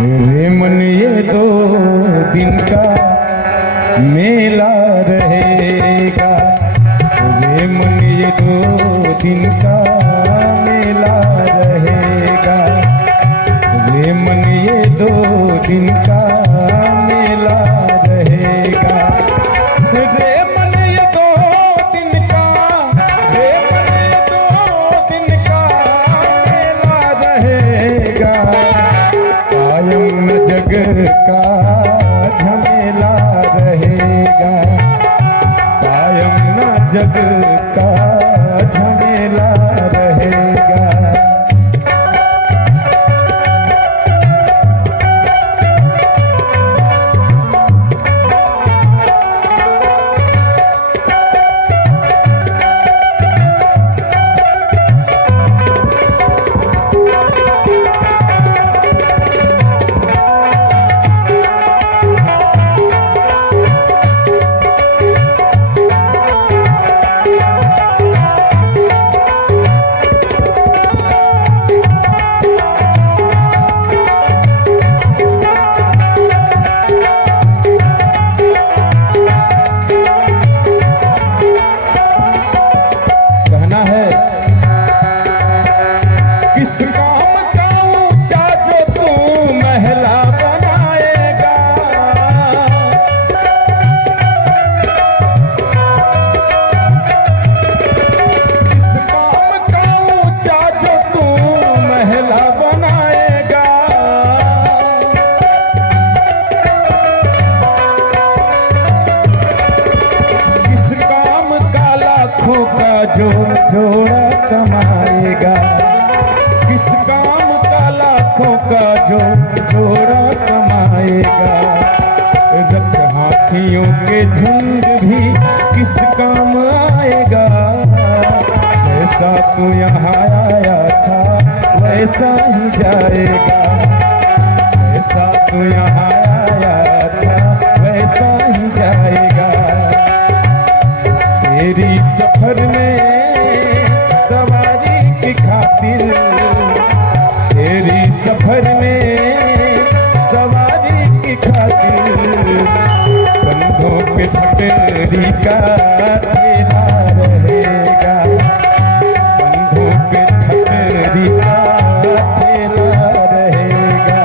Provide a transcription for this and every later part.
रे मन ये 2 दिन का मेला रहेगा। रे मन ये 2 दिन का मेला रहेगा। रे मन ये 2 दिन का मेला रहेगा। रे मन ये 2 दिन का, रे मन ये 2 दिन का मेला रहेगा। कायम न जग का झमेला रहेगा। कायम न जग का झमेला रहेगा। किस काम का ऊंचा जो तू महला बनाएगा। किस काम का ऊंचा जो तू महला बनाएगा। किस काम का लाखों का जो जोड़ा कमाएगा। किस काम का लाखों का जो जोड़ा कमाएगा। रथ हाथियों के झुंड भी किस काम आएगा। जैसा तू यहाँ आया था वैसा ही जाएगा। जैसा तू यहाँ आया था वैसा ही जाएगा। तेरी सफर में सवारी की खातिर, तेरी सफर में सवारी की खातिर कंधों पे ठठरी का ठेला रहेगा। कंधों पे ठठरी का ठेला रहेगा।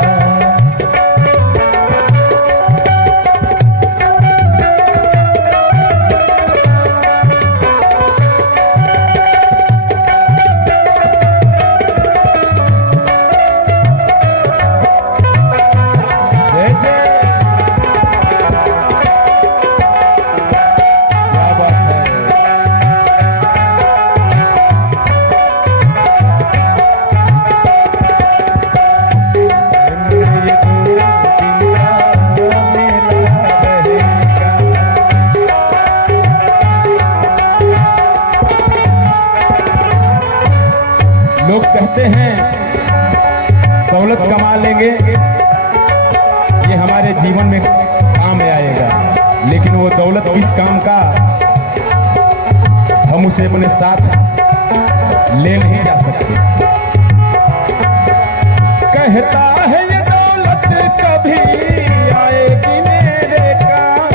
लोग कहते हैं दौलत कमा लेंगे ये हमारे जीवन में काम आएगा, लेकिन वो दौलत किस काम का हम उसे अपने साथ ले नहीं जा सकते। कहता है ये दौलत कभी आएगी मेरे काम।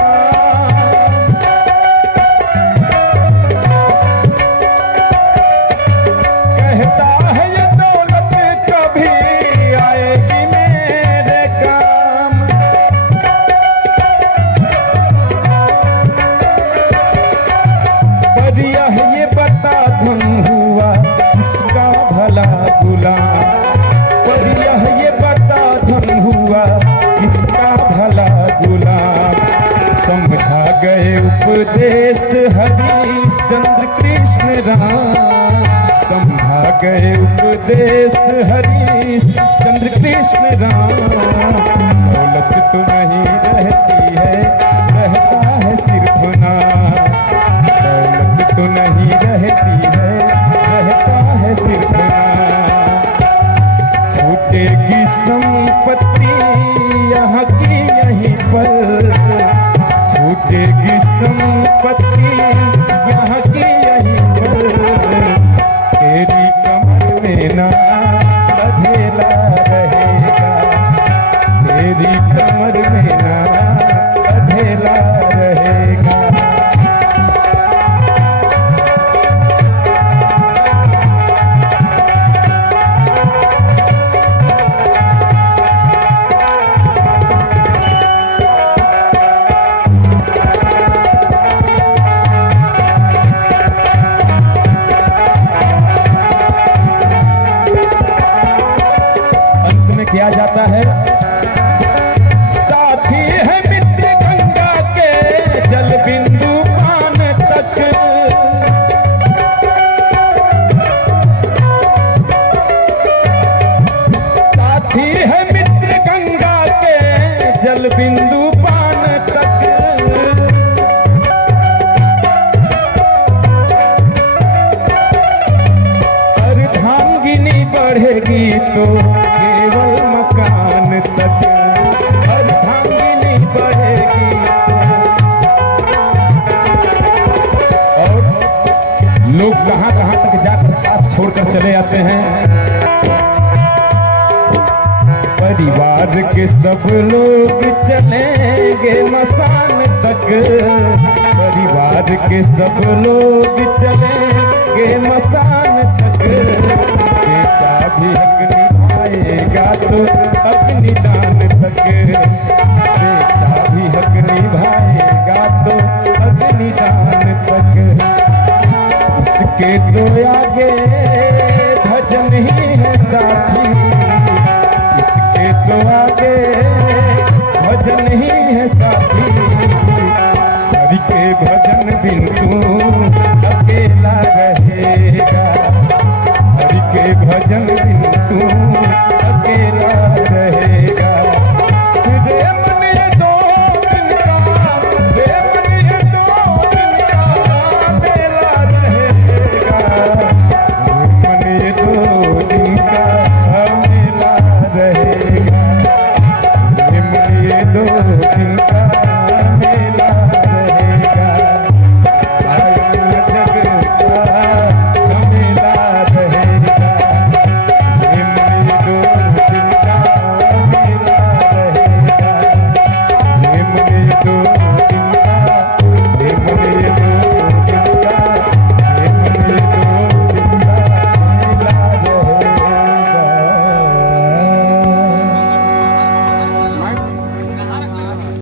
कहता ये बता धन हुआ किसका भला गुलाम। पर ये बता धन हुआ किसका भला गुलाम। समझा गए उपदेश हरिश्चंद्र कृष्ण राम। समझा गए उपदेश हरिश्चंद्र कृष्ण राम। दौलत तो नहीं रहती है, रहता है सिर्फ नाम। दौलत तो नहीं रहती है, रहता है सिर्फ नाम। छूटेगी संपत्ति यहाँ की यहीं पर। छूटेगी संपत्ति यहाँ की यहीं पर। तेरी कमर में ना बंधेला रहेगा। किया जाता है। साथी है मित्र गंगा के जल बिंदु पान तक, साथी है मित्र गंगा के जल बिंदु पान तक। अर्धांगिनी बढ़ेगी तो केवल मकान तक, अर्धांगिनी बढ़ेगी और लोग कहां कहां तक जाकर साथ छोड़कर चले आते हैं। परिवार के सब लोग चलेंगे मसान तक, परिवार के सब लोग चलेंगे मसान तक। बेटा भी हक निभाएगा तो अपनी दान तक, बेटा भी हक निभाएगा तो अपनी दान तक। इसके तो आगे भजन ही है साथी, इसके तो आगे भजन ही है साथी। हरि के भजन बिन तू अकेला रहेगा, हरि के भजन बिन